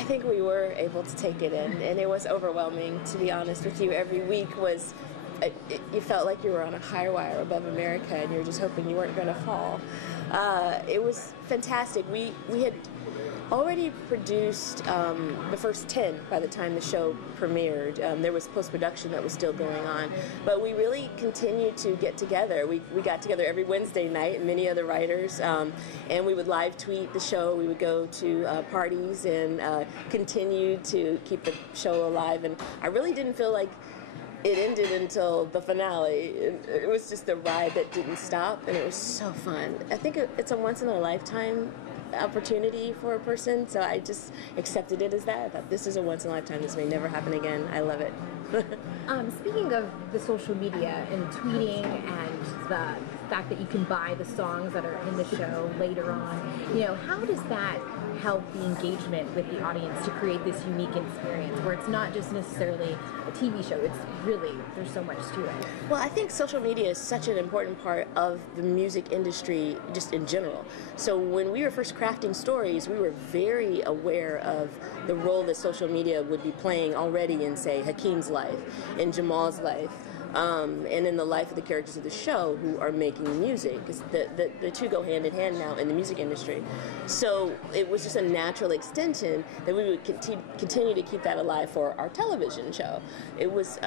I think we were able to take it in, and it was overwhelming, to be honest with you. Every week was, you felt like you were on a high wire above America, and you were just hoping you weren't going to fall. It was fantastic. We had already produced the first 10 by the time the show premiered. There was post-production that was still going on, but we really continued to get together. We got together every Wednesday night, many other writers, and we would live tweet the show. We would go to parties and continue to keep the show alive, and I really didn't feel like it ended until the finale. It was just a ride that didn't stop, and it was so fun. I think it's a once-in-a-lifetime opportunity for a person, so I just accepted it as that. I thought, this is a once-in-a-lifetime. This may never happen again. I love it. Speaking of the social media and tweeting and the fact that you can buy the songs that are in the show later on, you know, how does that help the engagement with the audience to create this unique experience where it's not just necessarily a TV show, it's really, there's so much to it? Well, I think social media is such an important part of the music industry just in general. So when we were first crafting stories, we were very aware of the role that social media would be playing already in, say, Hakeem's life, in Jamal's life, and in the life of the characters of the show who are making music, because the two go hand in hand now in the music industry. So it was just a natural extension that we would continue to keep that alive for our television show. It was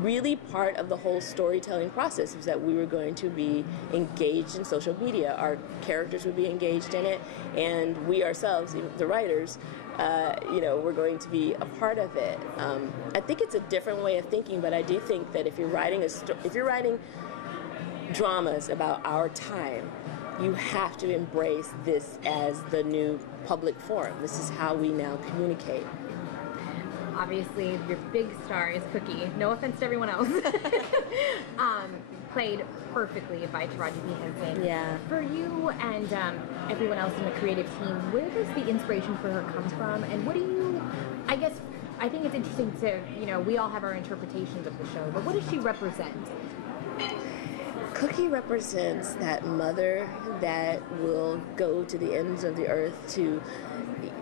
really part of the whole storytelling process, was that we were going to be engaged in social media. Our characters would be engaged in it, and we ourselves, the writers, you know, we're going to be a part of it. I think it's a different way of thinking, but I do think that if you're writing if you're writing dramas about our time, you have to embrace this as the new public forum. This is how we now communicate. Obviously, your big star is Cookie. No offense to everyone else. Played perfectly by Taraji P. Henson. Yeah. For you and everyone else in the creative team, where does the inspiration for her come from? And what do you, I guess, I think it's interesting to, you know, we all have our interpretations of the show, but what does she represent? Cookie represents that mother that will go to the ends of the earth to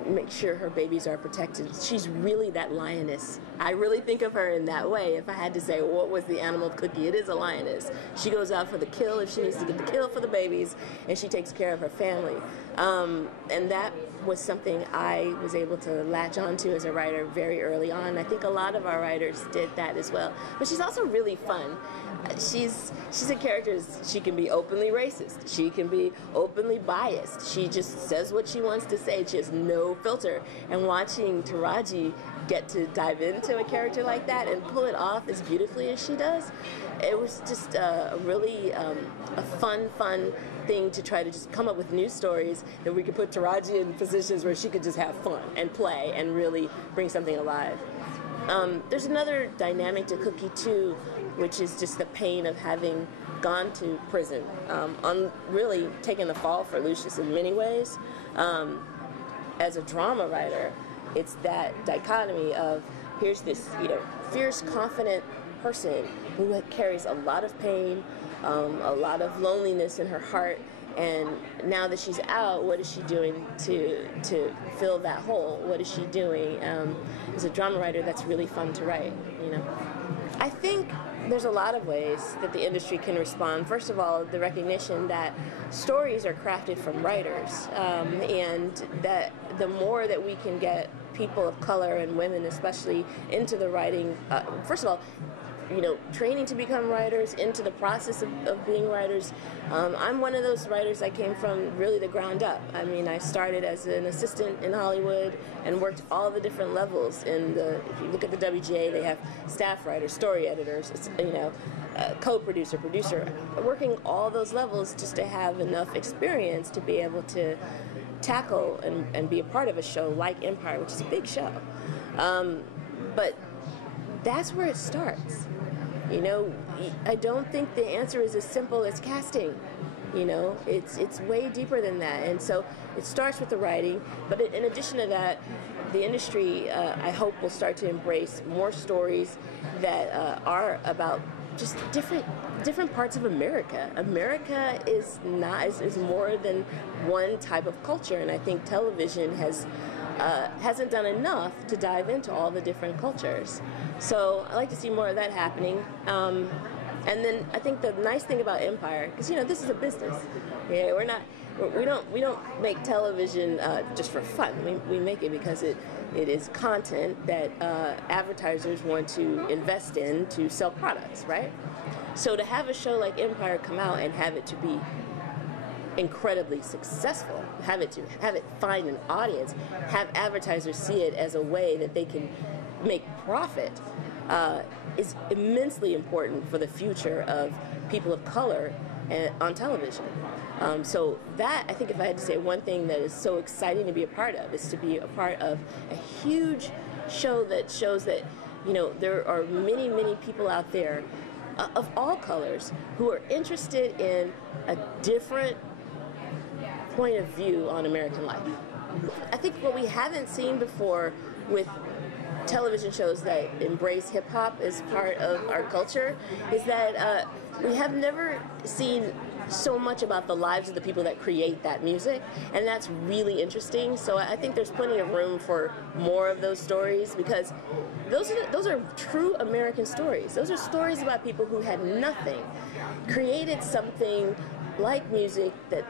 make sure her babies are protected. She's really that lioness. I really think of her in that way. If I had to say what was the animal of Cookie, it is a lioness. She goes out for the kill if she needs to get the kill for the babies, and she takes care of her family. And that was something I was able to latch onto as a writer very early on. I think a lot of our writers did that as well. But she's also really fun. She's a character. She can be openly racist. She can be openly biased. She just says what she wants to say. She has no filter. And watching Taraji get to dive into a character like that and pull it off as beautifully as she does, it was just a really a fun thing to try to just come up with new stories that we could put Taraji in positions where she could just have fun and play and really bring something alive. There's another dynamic to Cookie too, which is just the pain of having gone to prison, on really taking the fall for Lucius in many ways. As a drama writer, it's that dichotomy of, here's this, you know, fierce, confident person who carries a lot of pain, a lot of loneliness in her heart, and now that she's out, what is she doing to fill that hole? What is she doing? As a drama writer, that's really fun to write, you know. I think there's a lot of ways that the industry can respond. First of all, the recognition that stories are crafted from writers, and that the more that we can get people of color and women especially into the writing, first of all, you know, training to become writers, into the process of being writers. I'm one of those writers that came from really the ground up. I mean, I started as an assistant in Hollywood and worked all the different levels. If you look at the WGA, they have staff writers, story editors, you know, co-producer, producer, working all those levels just to have enough experience to be able to tackle and be a part of a show like Empire, which is a big show. But that's where it starts. You know, I don't think the answer is as simple as casting. You know, it's way deeper than that. And so it starts with the writing, but in addition to that, the industry, I hope, will start to embrace more stories that are about just different parts of America. America is more than one type of culture, and I think television has hasn't done enough to dive into all the different cultures. So I like to see more of that happening. And then I think the nice thing about Empire, because this is a business. Yeah, we don't make television just for fun. We make it because it is content that advertisers want to invest in to sell products, right? So to have a show like Empire come out and have it to be incredibly successful, have it find an audience, have advertisers see it as a way that they can make profit, is immensely important for the future of people of color on television. So that, I think, if I had to say one thing that is so exciting to be a part of, is to be a part of a huge show that shows that there are many, many people out there of all colors who are interested in a different point of view on American life. I think what we haven't seen before with television shows that embrace hip-hop as part of our culture is that we have never seen so much about the lives of the people that create that music, and that's really interesting. So I think there's plenty of room for more of those stories, because those are true American stories. Those are stories about people who had nothing, created something like music that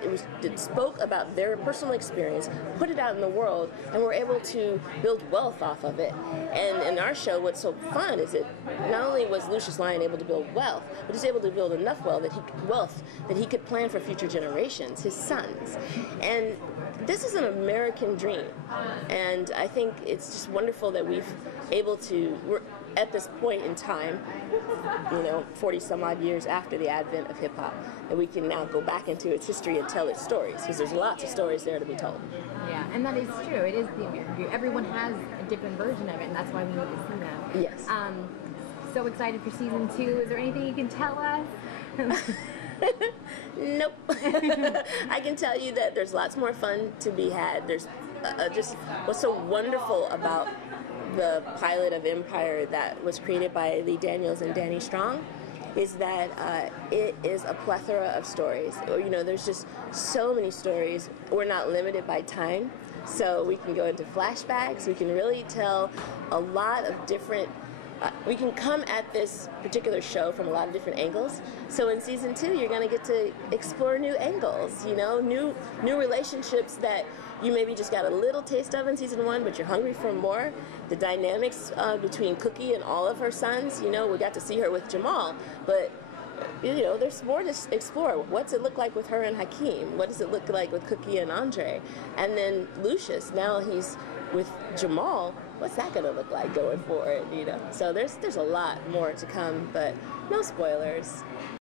spoke about their personal experience, put it out in the world, and were able to build wealth off of it. And in our show, what's so fun is that not only was Lucious Lyon able to build wealth, but he's able to build enough wealth that he could plan for future generations, his sons. And this is an American dream, and I think it's just wonderful that we're at this point in time, 40 some odd years after the advent of hip hop, that we can now go back into its history and tell its stories, because there's lots of stories there to be told. Yeah, and that is true. It is the American view. Everyone has a different version of it, and that's why we need to see them. Yes. So excited for season 2. Is there anything you can tell us? Nope. I can tell you that there's lots more fun to be had. There's just what's so wonderful about the pilot of Empire that was created by Lee Daniels and Danny Strong is that it is a plethora of stories. There's just so many stories. We're not limited by time, so we can go into flashbacks. We can really tell a lot of different we can come at this particular show from a lot of different angles. So in season 2, you're going to get to explore new angles, new relationships that you maybe just got a little taste of in season 1, but you're hungry for more. The dynamics between Cookie and all of her sons, we got to see her with Jamal, but there's more to explore. What's it look like with her and Hakeem? What does it look like with Cookie and Andre? And then Lucious, now he's with Jamal. What's that going to look like going forward? So there's a lot more to come, but no spoilers.